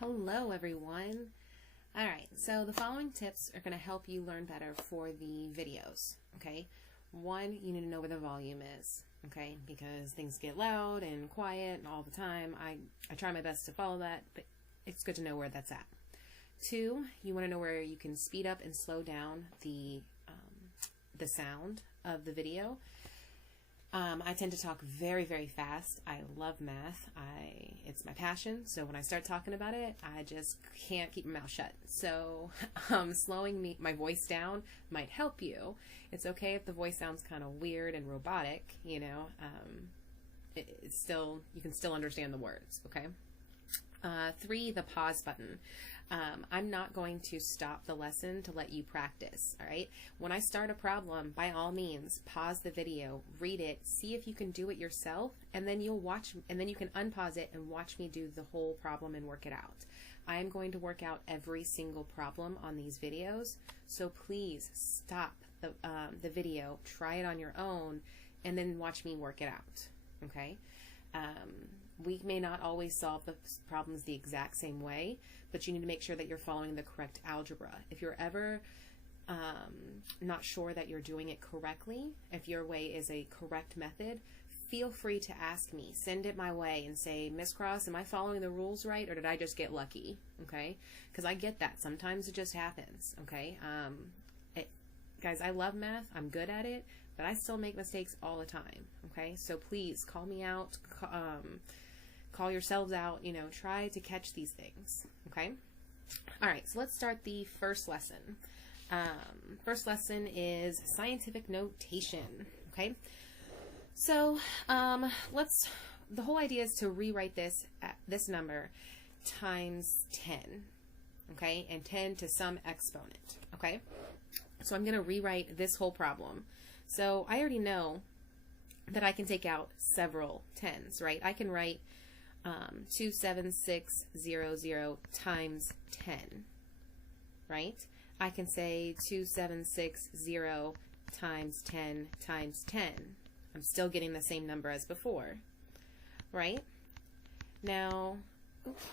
Hello everyone. Alright, so the following tips are going to help you learn better for the videos, okay? One, you need to know where the volume is, okay? Because things get loud and quiet all the time. I try my best to follow that, but it's good to know where that's at. Two, you want to know where you can speed up and slow down the sound of the video. I tend to talk very, very fast. I love math. It's my passion. So when I start talking about it, I just can't keep my mouth shut. So slowing my voice down might help you. It's okay if the voice sounds kind of weird and robotic, you know. It's still, you can still understand the words, okay? Three, the pause button. I'm not going to stop the lesson to let you practice, all right? When I start a problem, by all means, pause the video, read it, see if you can do it yourself, and then you'll watch, and then you can unpause it and watch me do the whole problem and work it out. I am going to work out every single problem on these videos, so please stop the video, try it on your own, and then watch me work it out, okay? We may not always solve the problems the exact same way, but you need to make sure that you're following the correct algebra. If you're ever not sure that you're doing it correctly, if your way is a correct method, feel free to ask me. Send it my way and say, Miss Cross, am I following the rules right, or did I just get lucky? Okay? Because I get that. Sometimes it just happens. Okay? Guys, I love math. I'm good at it, but I still make mistakes all the time. Okay? So please call me out. Call yourselves out, you know, try to catch these things, okay? All right, so let's start the first lesson. First lesson is scientific notation, okay? So the whole idea is to rewrite this number times 10, okay? And 10 to some exponent, okay? So I'm going to rewrite this whole problem. So I already know that I can take out several 10s, right? I can write 27600 times 10, right? I can say 2760 times 10 times 10. I'm still getting the same number as before, right? Now, oops.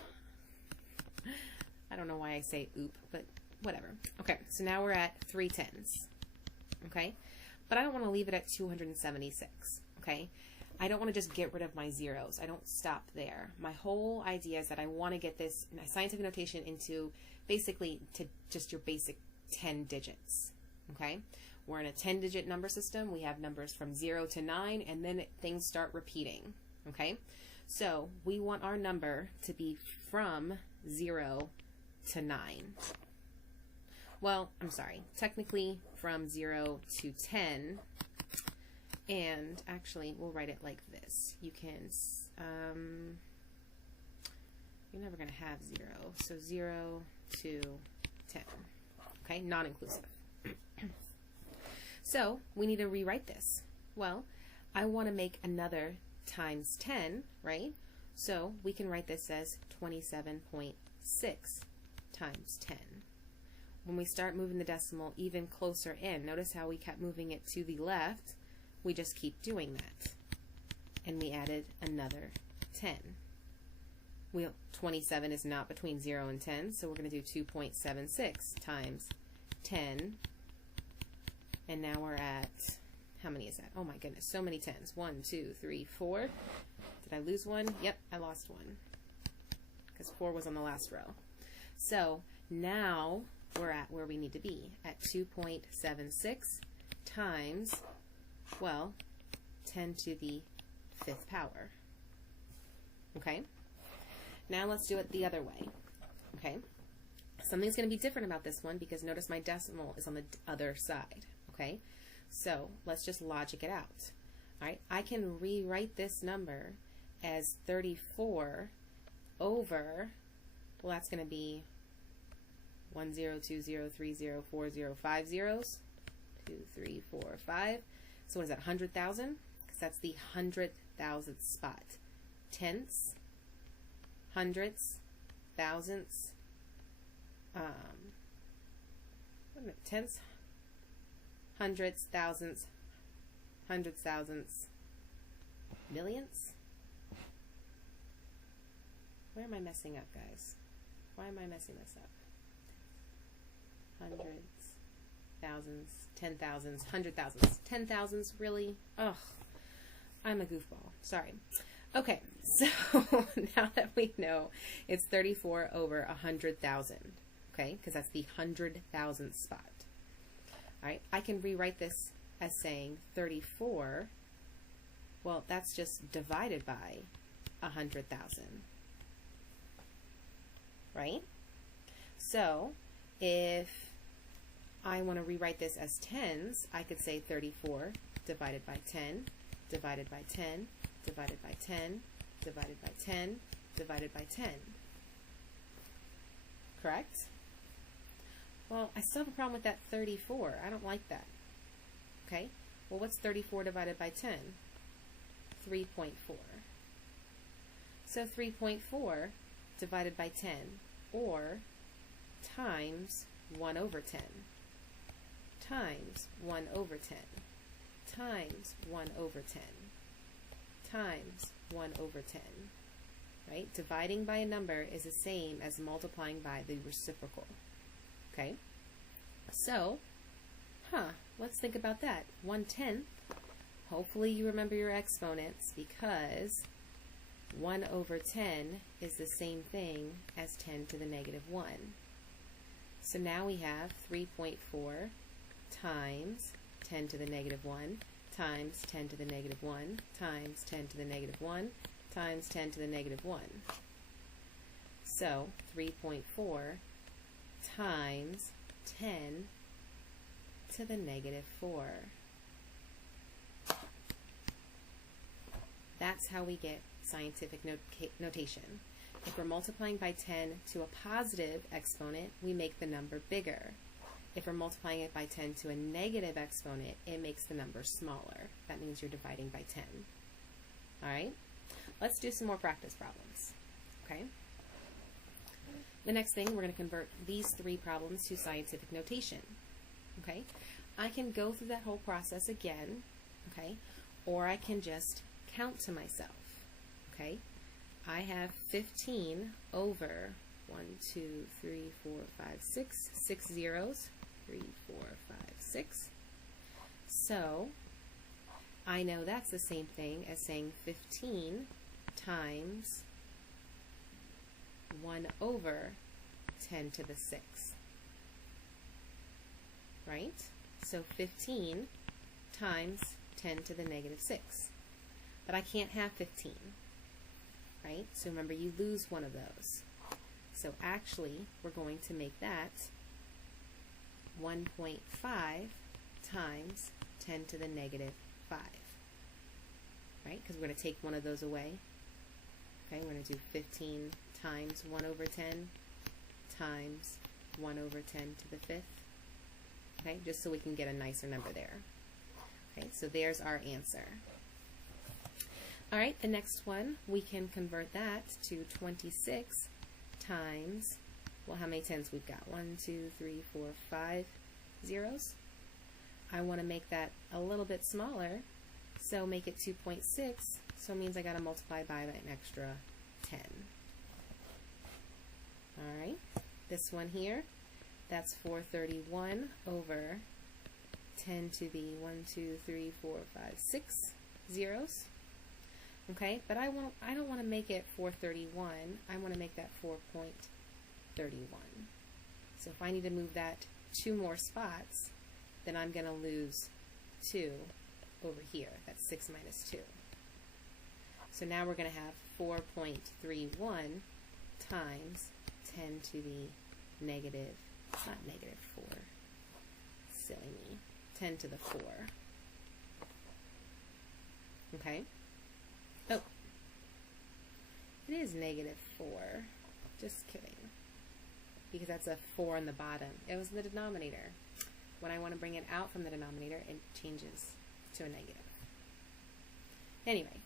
I don't know why I say oop, but whatever. Okay, so now we're at 3 10s, okay? But I don't want to leave it at 276, okay? I don't want to just get rid of my zeros. I don't stop there. My whole idea is that I want to get this scientific notation into basically to just your basic 10 digits, okay? We're in a 10-digit number system. We have numbers from 0 to 9, and then things start repeating, okay? So we want our number to be from 0 to 9. Well, I'm sorry, technically from 0 to 10. And actually, we'll write it like this. You can, you're never going to have 0. So 0 to 10. Okay, non-inclusive. So we need to rewrite this. Well, I want to make another times 10, right? So we can write this as 27.6 times 10. When we start moving the decimal even closer in, notice how we kept moving it to the left. We just keep doing that. And we added another 10. 27 is not between 0 and 10, so we're going to do 2.76 times 10. And now we're at, how many is that? Oh my goodness, so many 10s. 1, 2, 3, 4. Did I lose one? Yep, I lost one. Because 4 was on the last row. So now we're at where we need to be, at 2.76 times, well, 10 to the 5th power. Okay? Now let's do it the other way. Okay? Something's going to be different about this one because notice my decimal is on the other side. Okay? So let's just logic it out. Alright? I can rewrite this number as 34 over, well, that's going to be 1, 0, 2, 0, 3, 0, 4, 0, 5 zeros. 2, 3, 4, 5. So what is that, 100,000? Because that's the 100,000th spot. Tenths, hundredths, thousandths, wait a minute, tenths, hundredths, thousandths, hundreds, thousandths, millionths? Where am I messing up, guys? Why am I messing this up? Hundreds, thousands, 10,000s, 100,000s, 10,000s, really? Ugh, I'm a goofball. Sorry. Okay, so now that we know it's 34 over 100,000, okay, because that's the 100,000th spot. All right, I can rewrite this as saying 34, well, that's just divided by 100,000, right? So if I want to rewrite this as tens, I could say 34 divided by 10, divided by 10, divided by 10, divided by 10, divided by 10. Correct? Well, I still have a problem with that 34. I don't like that. Okay? Well, what's 34 divided by 10? 3.4. So 3.4 divided by 10, or times 1 over 10, times 1 over 10, times 1 over 10, times 1 over 10, right? Dividing by a number is the same as multiplying by the reciprocal, okay? So, let's think about that. 1/10, hopefully you remember your exponents, because 1 over 10 is the same thing as 10 to the negative 1. So now we have 3.4 times 10 to the negative 1 times 10 to the negative 1 times 10 to the negative 1 times 10 to the negative 1. So 3.4 times 10 to the negative 4. That's how we get scientific notation. If we're multiplying by 10 to a positive exponent, we make the number bigger. If we're multiplying it by 10 to a negative exponent, it makes the number smaller. That means you're dividing by 10. All right? Let's do some more practice problems. Okay? The next thing, we're going to convert these 3 problems to scientific notation. Okay? I can go through that whole process again, okay? Or I can just count to myself. Okay, I have 15 over 1, 2, 3, 4, 5, 6, 6 zeros, 3, 4, 5, 6. So I know that's the same thing as saying 15 times 1 over 10 to the 6th, right? So 15 times 10 to the negative 6. But I can't have 15. Right? So remember, you lose one of those. So actually, we're going to make that 1.5 times 10 to the negative 5. Right? Because we're going to take one of those away. Okay, we're going to do 15 times 1 over 10 times 1 over 10 to the 5th. Okay, just so we can get a nicer number there. Okay, so there's our answer. All right, the next one, we can convert that to 26 times, well, how many 10s we've got? 1, 2, 3, 4, 5 zeros. I want to make that a little bit smaller, so make it 2.6, so it means I got to multiply by an extra 10. All right, this one here, that's 431 over 10 to the 1, 2, 3, 4, 5, 6 zeros. Okay, but I don't want to make it 431. I want to make that 4.31. So if I need to move that 2 more spots, then I'm going to lose 2 over here. That's 6 minus 2. So now we're going to have 4.31 times 10 to the negative, not negative 4, silly me, 10 to the 4. Okay? Oh, it is negative 4. Just kidding. Because that's a 4 on the bottom. It was the denominator. When I want to bring it out from the denominator, it changes to a negative. Anyway,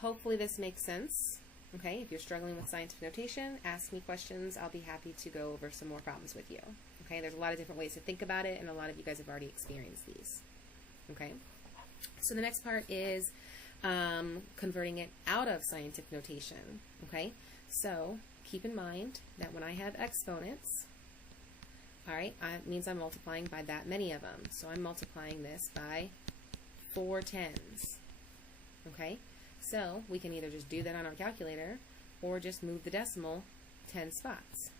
hopefully this makes sense. Okay, if you're struggling with scientific notation, ask me questions. I'll be happy to go over some more problems with you. Okay, there's a lot of different ways to think about it, and a lot of you guys have already experienced these. Okay, so the next part is converting it out of scientific notation. Okay, so keep in mind that when I have exponents, all right, it means I'm multiplying by that many of them. So I'm multiplying this by 4 tens. Okay, so we can either just do that on our calculator or just move the decimal 10 spots.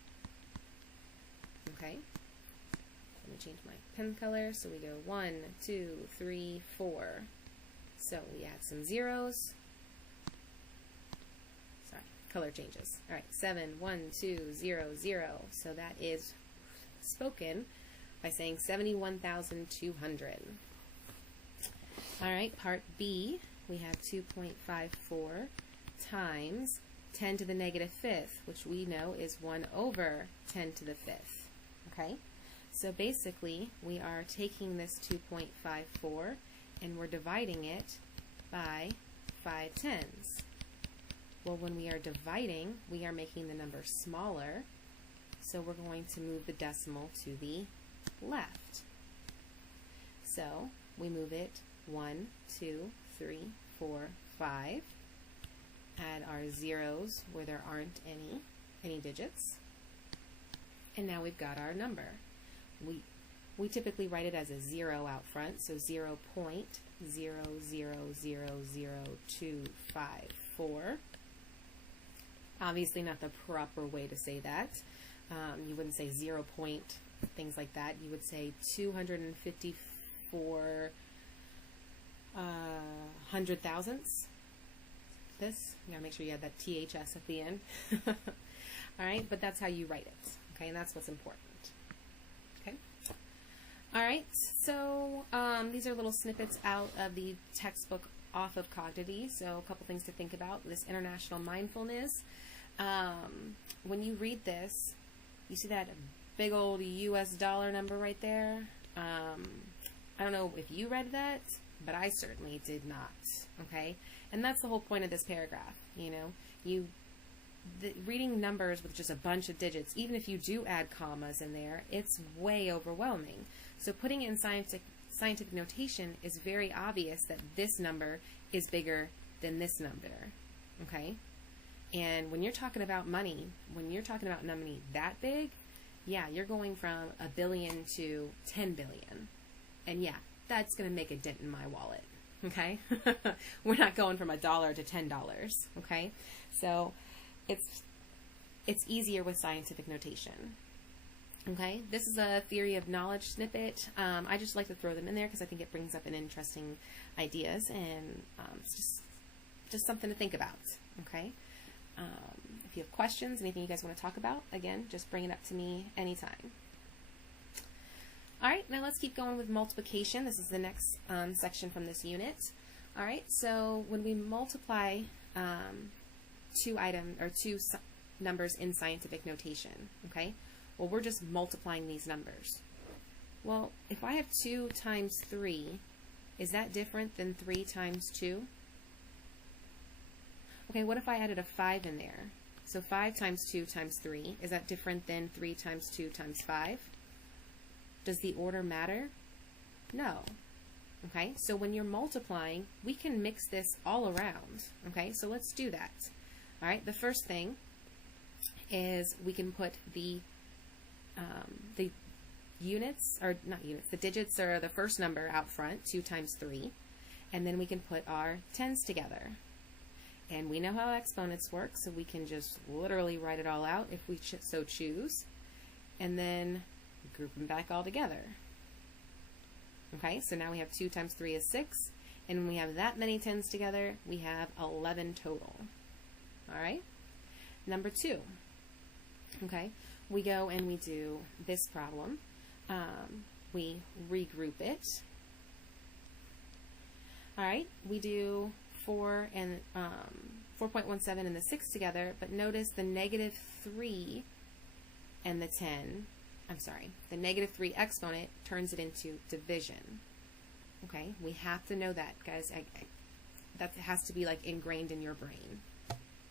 Okay, let me change my pen color. So we go 1, 2, 3, 4. So we add some zeros. Sorry, color changes. All right, 7, 1, 2, 0, 0. So that is spoken by saying 71,200. All right, part B, we have 2.54 times 10 to the negative fifth, which we know is 1 over 10 to the fifth. Okay, so basically we are taking this 2.54 and we're dividing it by 5 tens. Well, when we are dividing, we are making the number smaller, so we're going to move the decimal to the left. So we move it 1, 2, 3, 4, 5. Add our zeros where there aren't any digits. And now we've got our number. We typically write it as a 0 out front, so 0.0000254. Obviously not the proper way to say that. You wouldn't say 0 point, things like that. You would say 254 hundred thousandths. This, you gotta make sure you have that THS at the end. All right, but that's how you write it. Okay, and that's what's important. Okay. All right, so these are little snippets out of the textbook off of Cognity. So a couple things to think about. This International Mindfulness. When you read this, you see that big old US dollar number right there. I don't know if you read that, but I certainly did not. Okay, and that's the whole point of this paragraph. You know, reading numbers with just a bunch of digits, even if you do add commas in there, it's way overwhelming. So putting it in scientific notation is very obvious that this number is bigger than this number. Okay, and when you're talking about money, that big, yeah, you're going from a billion to 10 billion, and yeah, that's going to make a dent in my wallet. Okay, we're not going from $1 to $10. Okay, so it's easier with scientific notation. Okay, this is a theory of knowledge snippet. I just like to throw them in there because I think it brings up an interesting ideas, and it's just something to think about. Okay, if you have questions, anything you guys want to talk about, again, just bring it up to me anytime. All right, now let's keep going with multiplication. This is the next section from this unit. All right, so when we multiply two numbers in scientific notation, okay, well, we're just multiplying these numbers. Well, if I have 2 times 3, is that different than 3 times 2? Okay, what if I added a 5 in there? So 5 times 2 times 3, is that different than 3 times 2 times 5? Does the order matter? No. Okay, so when you're multiplying, we can mix this all around. Okay, so let's do that. All right, the first thing is we can put the units, or not units, the digits are the first number out front, 2 times 3, and then we can put our tens together. And we know how exponents work, so we can just literally write it all out if we so choose, and then group them back all together. Okay, so now we have 2 times 3 is 6, and when we have that many tens together, we have 11 total. All right, number 2. Okay, we go and we do this problem. We regroup it. All right, we do 4 and 4.17 and the 6 together, but notice the -3 and the 10. I'm sorry, the -3 exponent turns it into division. Okay, we have to know that, guys. That has to be like ingrained in your brain.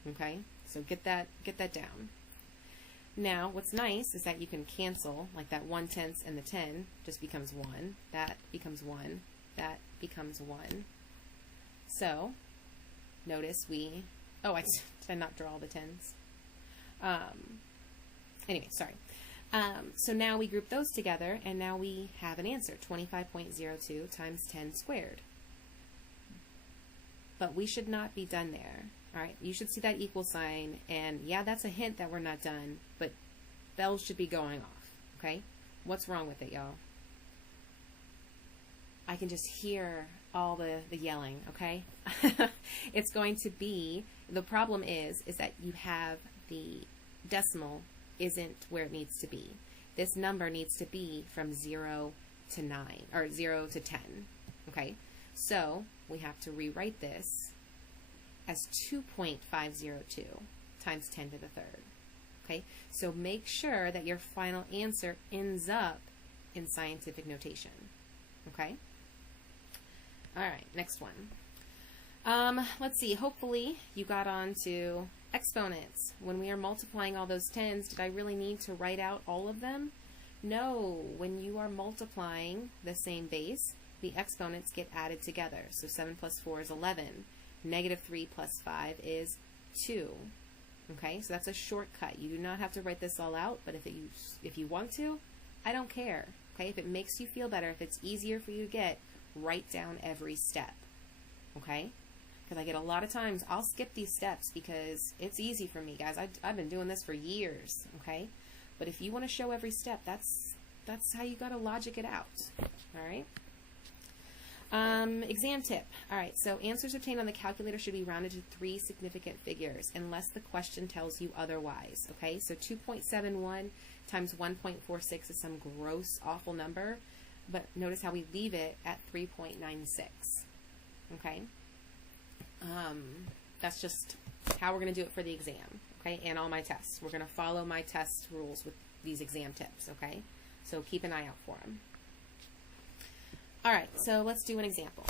Okay, so get that down. Now, what's nice is that you can cancel, like that 1/10 and the 10 just becomes 1. That becomes 1. That becomes 1. So, notice I did not draw all the tens. Anyway, sorry. So now we group those together, and now we have an answer, 25.02 times 10 squared. But we should not be done there. All right, you should see that equal sign, and yeah, that's a hint that we're not done, but bells should be going off, okay? What's wrong with it, y'all? I can just hear all the yelling, okay? It's going to be, the problem is that you have the decimal isn't where it needs to be. This number needs to be from 0 to 9, or 0 to 10, okay? So we have to rewrite this as 2.502 times 10 to the third, okay? So make sure that your final answer ends up in scientific notation, okay? All right, next one. Let's see, hopefully you got on to exponents. When we are multiplying all those tens, did I really need to write out all of them? No, when you are multiplying the same base, the exponents get added together. So 7 plus 4 is 11. Negative 3 plus 5 is 2. Okay, so that's a shortcut. You do not have to write this all out, but if you want to, I don't care. Okay, if it makes you feel better, if it's easier for you to get, write down every step. Okay? Because I get a lot of times, I'll skip these steps because it's easy for me, guys. I've been doing this for years, okay? But if you want to show every step, that's how you got to logic it out, all right? Exam tip. All right, so answers obtained on the calculator should be rounded to 3 significant figures unless the question tells you otherwise, okay? So 2.71 times 1.46 is some gross, awful number, but notice how we leave it at 3.96, okay? That's just how we're going to do it for the exam, okay, and all my tests. We're going to follow my test rules with these exam tips, okay? So keep an eye out for them. All right, so let's do an example,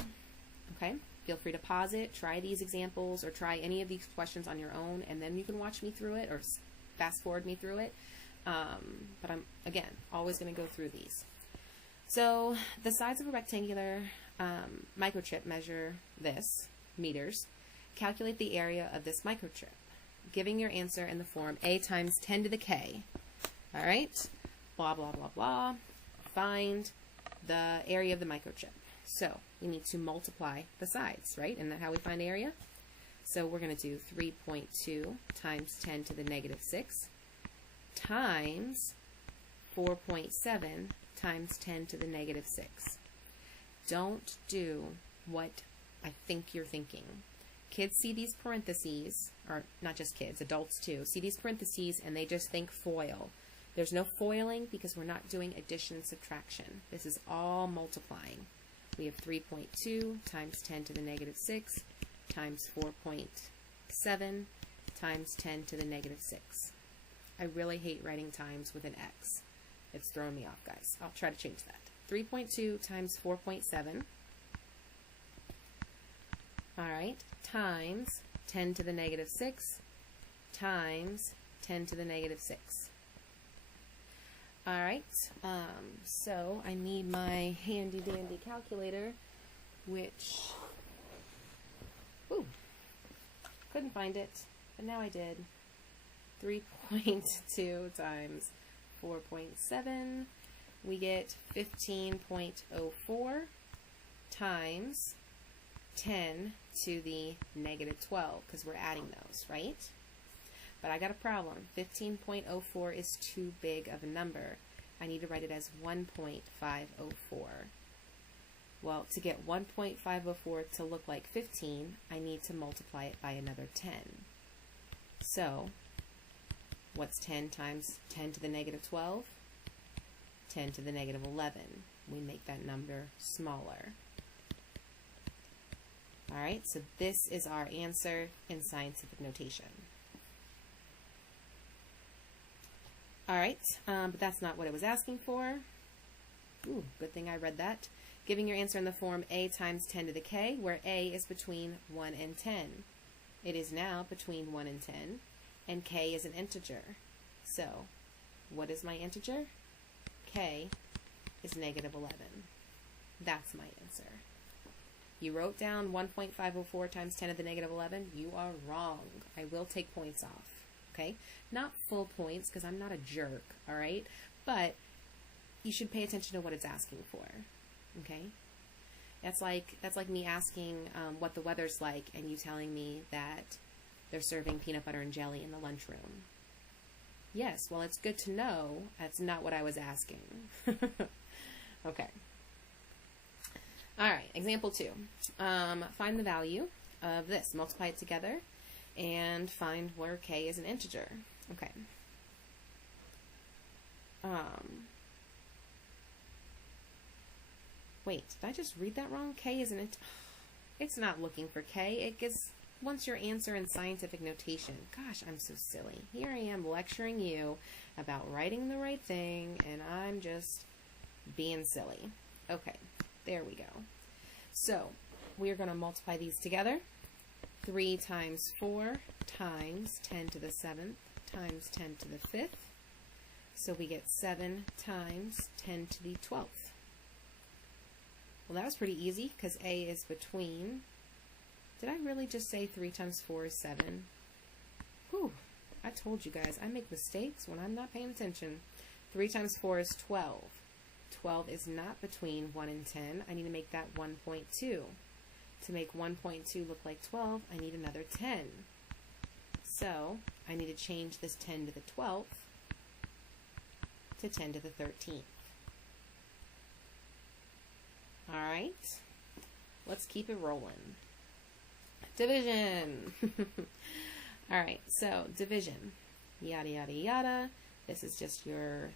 okay? Feel free to pause it, try these examples, or try any of these questions on your own, and then you can watch me through it or fast forward me through it. But I'm, again, always going to go through these. So the sides of a rectangular microchip measure this, meters. Calculate the area of this microchip, giving your answer in the form a times 10 to the k. All right, blah, blah, blah, blah. Find the area of the microchip. So we need to multiply the sides, right? Isn't that how we find area? So we're going to do 3.2 times 10 to the negative 6 times 4.7 times 10 to the negative 6. Don't do what I think you're thinking. Kids see these parentheses, or not just kids, adults too, see these parentheses and they just think FOIL. There's no foiling because we're not doing addition and subtraction. This is all multiplying. We have 3.2 times 10 to the negative 6 times 4.7 times 10 to the negative 6. I really hate writing times with an X. It's throwing me off, guys. I'll try to change that. 3.2 times 4.7. All right, times 10 to the negative 6 times 10 to the negative 6. All right, so I need my handy dandy calculator, which, couldn't find it, but now I did. 3.2 times 4.7, we get 15.04 times 10 to the negative 12, because we're adding those, right? But I got a problem. 15.04 is too big of a number. I need to write it as 1.504. Well, to get 1.504 to look like 15, I need to multiply it by another 10. So, what's 10 times 10 to the negative 12? 10 to the negative 11. We make that number smaller. All right, so this is our answer in scientific notation. All right, but that's not what it was asking for. Ooh, good thing I read that. Giving your answer in the form a times 10 to the k, where a is between 1 and 10. It is now between 1 and 10, and k is an integer. So, what is my integer? K is negative 11. That's my answer. You wrote down 1.504 times 10 to the negative 11. You are wrong. I will take points off. okay? Not full points, because I'm not a jerk, all right? But you should pay attention to what it's asking for, okay? That's like me asking what the weather's like and you telling me that they're serving peanut butter and jelly in the lunchroom. Yes, well, it's good to know that's not what I was asking. Okay. All right, example 2. Find the value of this. Multiply it together and find where k is an integer. Okay. Wait, did I just read that wrong? K is an integer. It's not looking for k. It wants your answer in scientific notation. Gosh, I'm so silly. Here I am lecturing you about writing the right thing, and I'm just being silly. Okay, there we go. So, we are going to multiply these together. 3 times 4 times 10 to the 7th times 10 to the 5th. So we get 7 times 10 to the 12th. Well, that was pretty easy because A is between. Did I really just say 3 times 4 is 7? Whew, I told you guys, I make mistakes when I'm not paying attention. 3 times 4 is 12. 12 is not between 1 and 10. I need to make that 1.2. To make 1.2 look like 12, I need another 10. So, I need to change this 10 to the 12th to 10 to the 13th. Alright, let's keep it rolling. Division! Alright, so division. Yada, yada, yada. This is just your,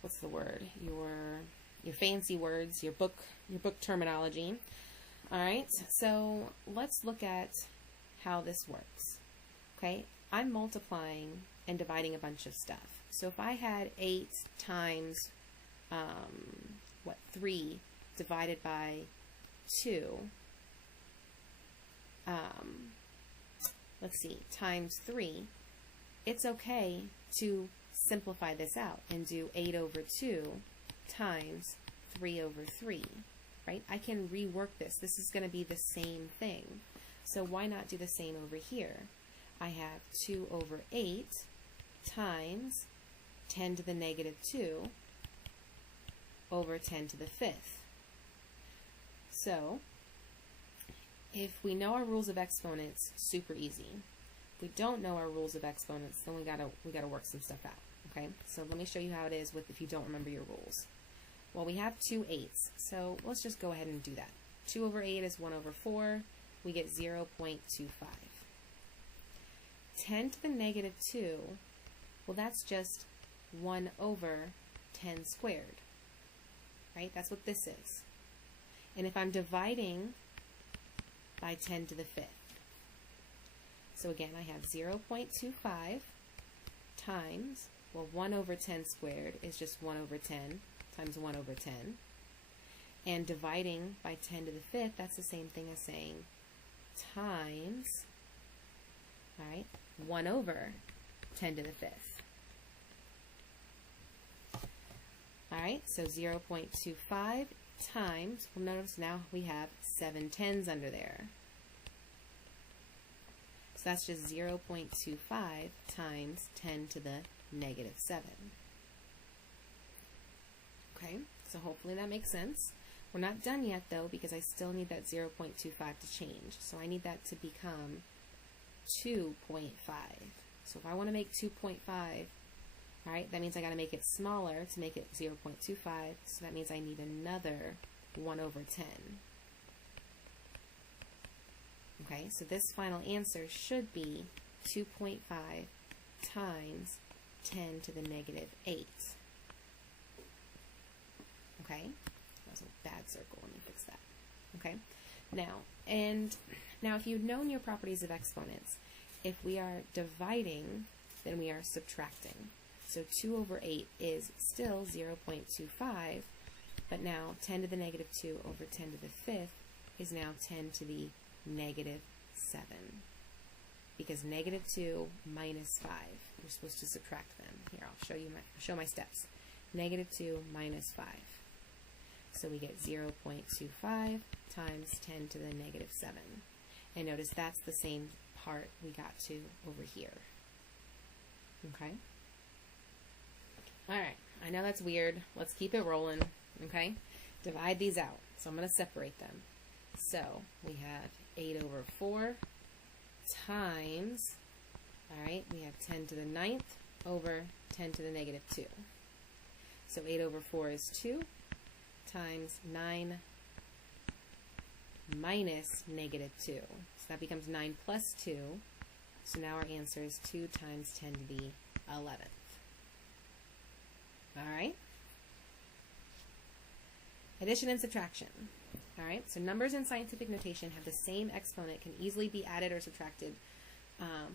what's the word? Your fancy words, your book terminology. Alright, so let's look at how this works. Okay, I'm multiplying and dividing a bunch of stuff. So if I had 8 times 3 divided by 2, let's see, times 3, it's okay to simplify this out and do 8 over 2 times 3 over 3, right? I can rework this. This is going to be the same thing. So why not do the same over here? I have 2 over 8 times 10 to the negative 2 over 10 to the 5th. So, if we know our rules of exponents, super easy. If we don't know our rules of exponents, then we gotta work some stuff out. Okay, so let me show you how it is with if you don't remember your rules. Well, we have 2 8s, so let's just go ahead and do that. 2 over 8 is 1 over 4. We get 0.25. 10 to the negative 2, well, that's just 1 over 10 squared. Right? That's what this is. And if I'm dividing by 10 to the 5th, so again, I have 0.25 times, well, 1 over 10 squared is just 1 over 10 times 1 over 10. And dividing by 10 to the 5th, that's the same thing as saying times, all right, 1 over 10 to the 5th. All right, so 0.25 times, well, notice now we have 7 tens under there. So that's just 0.25 times 10 to the negative 7. Okay, so hopefully that makes sense. We're not done yet, though, because I still need that 0.25 to change. So I need that to become 2.5. So if I want to make 2.5, all right, that means I got to make it smaller to make it 0.25. So that means I need another 1 over 10. Okay, so this final answer should be 2.5 times 10 to the negative 8. Okay, that was a bad circle. Let me fix that. Okay, now if you've known your properties of exponents, if we are dividing, then we are subtracting. So 2 over 8 is still 0.25, but now 10 to the negative 2 over 10 to the 5th is now 10 to the negative 7. Because negative 2 minus 5, we're supposed to subtract them. Here, I'll show my steps. Negative 2 minus 5. So we get 0.25 times 10 to the negative 7. And notice that's the same part we got to over here. Okay? Alright, I know that's weird. Let's keep it rolling. Okay? Divide these out. So I'm going to separate them. So we have 8 over 4 times, alright, we have 10 to the 9th over 10 to the negative 2. So 8 over 4 is 2 times 9 minus negative 2. So that becomes 9 plus 2. So now our answer is 2 times 10 to the 11th. Alright? Addition and subtraction. Alright, so numbers in scientific notation have the same exponent, can easily be added or subtracted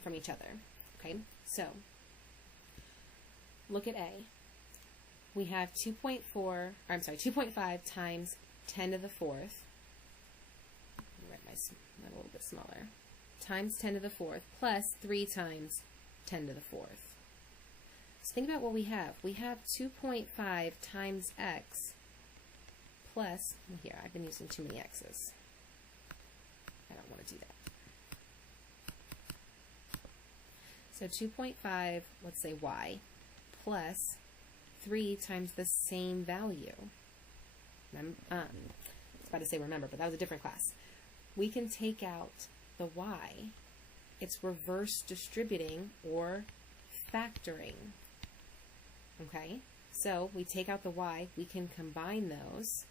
from each other. Okay, so look at A. We have 2.5 times 10 to the 4th. Let me write my a little bit smaller. Times 10 to the 4th plus 3 times 10 to the 4th. So think about what we have. We have 2.5 times x plus, here, I've been using too many x's. I don't want to do that. So 2.5, let's say y, plus 3 times the same value. I was about to say remember, but that was a different class. We can take out the y. It's reverse distributing or factoring. Okay? So we take out the y, we can combine those.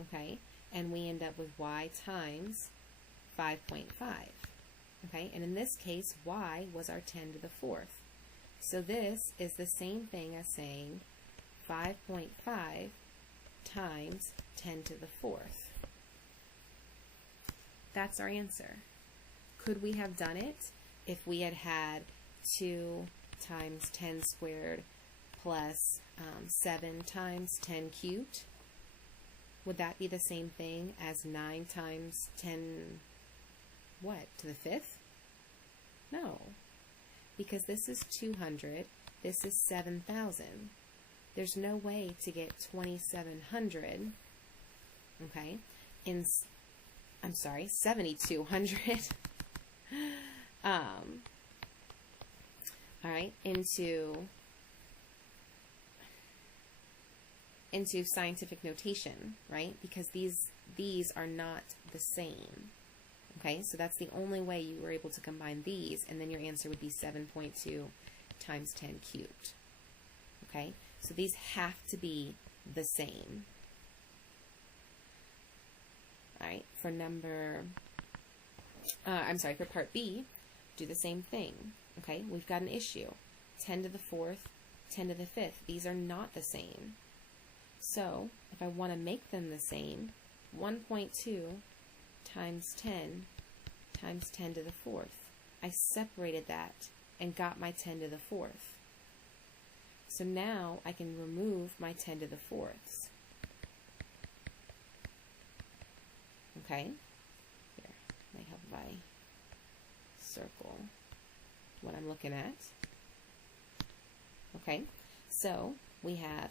Okay? And we end up with y times 5.5. Okay? And in this case, y was our 10 to the 4th. So this is the same thing as saying 5.5 times 10 to the 4th. That's our answer. Could we have done it if we had had 2 times 10 squared plus 7 times 10 cubed? Would that be the same thing as 9 times 10, what, to the 5th? No, because this is 200, this is 7,000. There's no way to get 2,700, okay, I'm sorry, 7,200, all right, into scientific notation, right? Because these are not the same. Okay, so that's the only way you were able to combine these, and then your answer would be 7.2 times 10 cubed. Okay, so these have to be the same. All right, for for part B, do the same thing. Okay, we've got an issue. 10 to the 4th, 10 to the 5th. These are not the same. So, if I want to make them the same, 1.2 times 10 times 10 to the 4th. I separated that and got my 10 to the 4th. So now I can remove my 10 to the 4ths. Okay? Here, I have my circle, what I'm looking at. Okay, so we have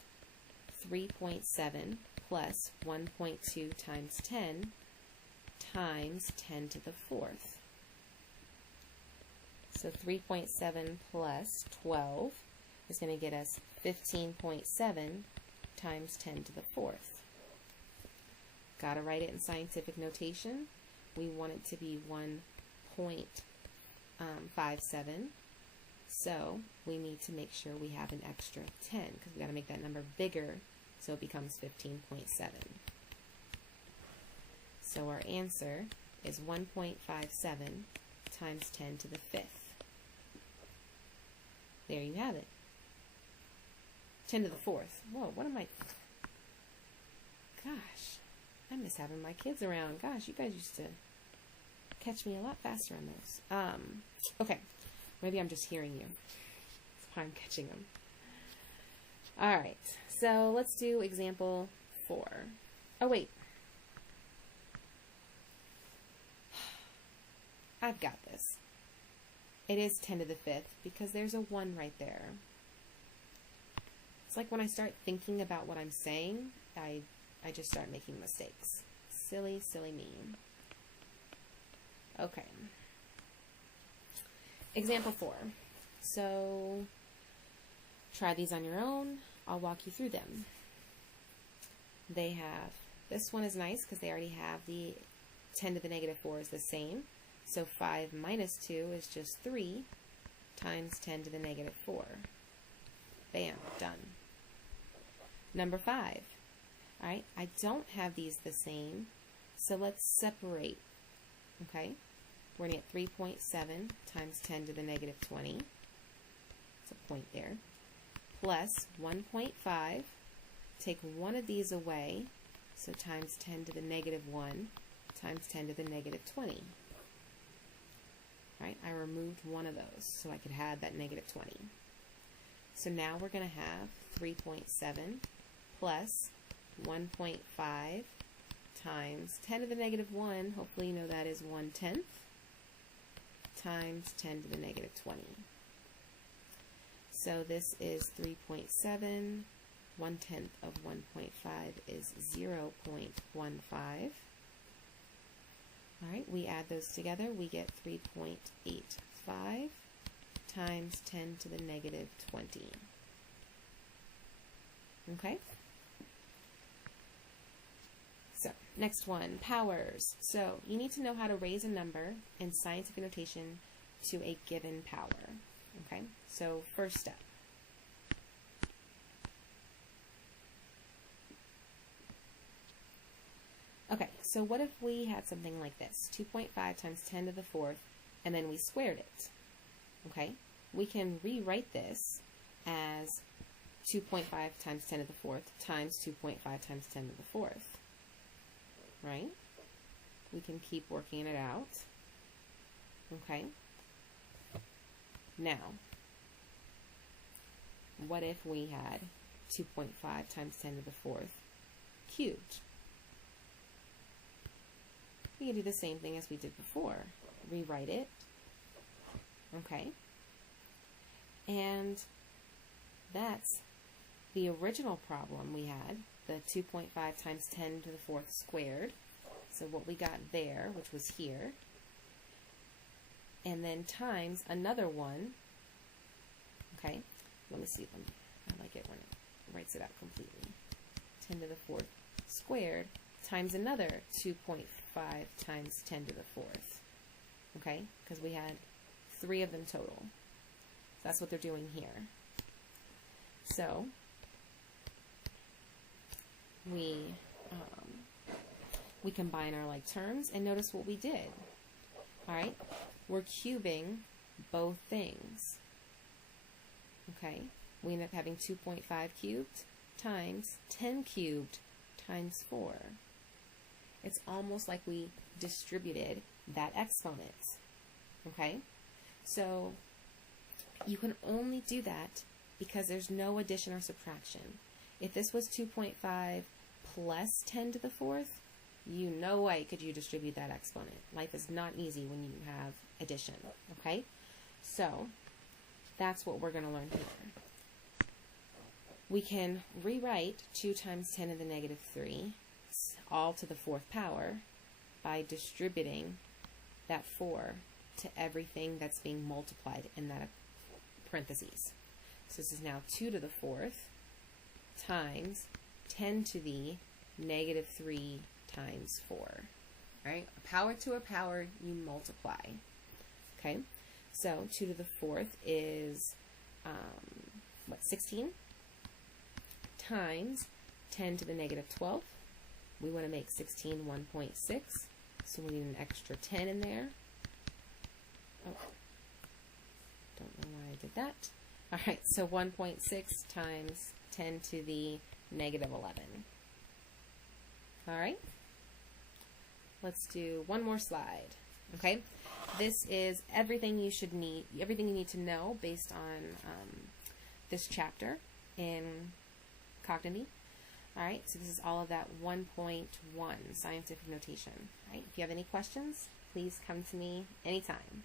3.7 plus 1.2 times 10 times 10 to the 4th. So 3.7 plus 12 is going to get us 15.7 times 10 to the 4th. Got to write it in scientific notation. We want it to be 1.57. So we need to make sure we have an extra 10 because we got to make that number bigger so it becomes 15.7. So our answer is 1.57 times 10 to the 5th. There you have it. 10 to the 4th. Whoa, what am I... Gosh, I miss having my kids around. Gosh, you guys used to catch me a lot faster on those. Okay, maybe I'm just hearing you. That's why I'm catching them. All right, so let's do example 4. Oh, wait. I've got this. It is 10 to the 5th because there's a 1 right there. It's like when I start thinking about what I'm saying, I just start making mistakes. Silly, silly me. Okay. Example 4. So try these on your own. I'll walk you through them. They have, this one is nice because they already have the 10 to the negative 4 is the same. So 5 minus 2 is just 3 times 10 to the negative 4. Bam, done. Number 5. All right, I don't have these the same, so let's separate. Okay, we're going to get 3.7 times 10 to the negative 20. It's a point there. Plus 1.5. Take one of these away, so times 10 to the negative 1 times 10 to the negative 20. Right, I removed one of those so I could have that negative 20. So now we're going to have 3.7 plus 1.5 times 10 to the negative 1, hopefully you know that is 1/10, times 10 to the negative 20. So this is 3.7, 1/10 of 1.5 is 0.15. All right, we add those together, we get 3.85 times 10 to the negative 20. Okay? So, next one, powers. So, you need to know how to raise a number in scientific notation to a given power. Okay? So, first step. Okay, so what if we had something like this, 2.5 times 10 to the 4th, and then we squared it? Okay, we can rewrite this as 2.5 times 10 to the 4th times 2.5 times 10 to the 4th, right? We can keep working it out. Okay, now, what if we had 2.5 times 10 to the 4th cubed? We can do the same thing as we did before. Rewrite it. Okay. And that's the original problem we had, the 2.5 times 10 to the 4th squared. So what we got there, which was here. And then times another one. Okay. Let me see them. I like it when it writes it out completely. 10 to the 4th squared times another 2.5 times 10 to the 4th. Okay, because we had 3 of them total. That's what they're doing here. So we combine our like terms, and notice what we did. All right, we're cubing both things. Okay, we end up having 2.5 cubed times 10 cubed times 4. It's almost like we distributed that exponent. Okay? So you can only do that because there's no addition or subtraction. If this was 2.5 plus 10 to the 4th, you no way could you distribute that exponent. Life is not easy when you have addition. Okay? So that's what we're going to learn here. We can rewrite 2 times 10 to the negative 3 all to the 4th power by distributing that 4 to everything that's being multiplied in that parentheses. So this is now 2 to the 4th times 10 to the negative 3 times 4. Right? A power to a power, you multiply. Okay? So 2 to the 4th is, 16? Times 10 to the negative 12. We want to make 16 1.6, so we need an extra 10 in there. Oh, don't know why I did that. All right, so 1.6 times 10 to the negative 11. All right, let's do one more slide. Okay, this is everything you should need, everything you need to know based on this chapter in Cognitive. All right, so this is all of that 1.1 scientific notation. All right, if you have any questions, please come to me anytime.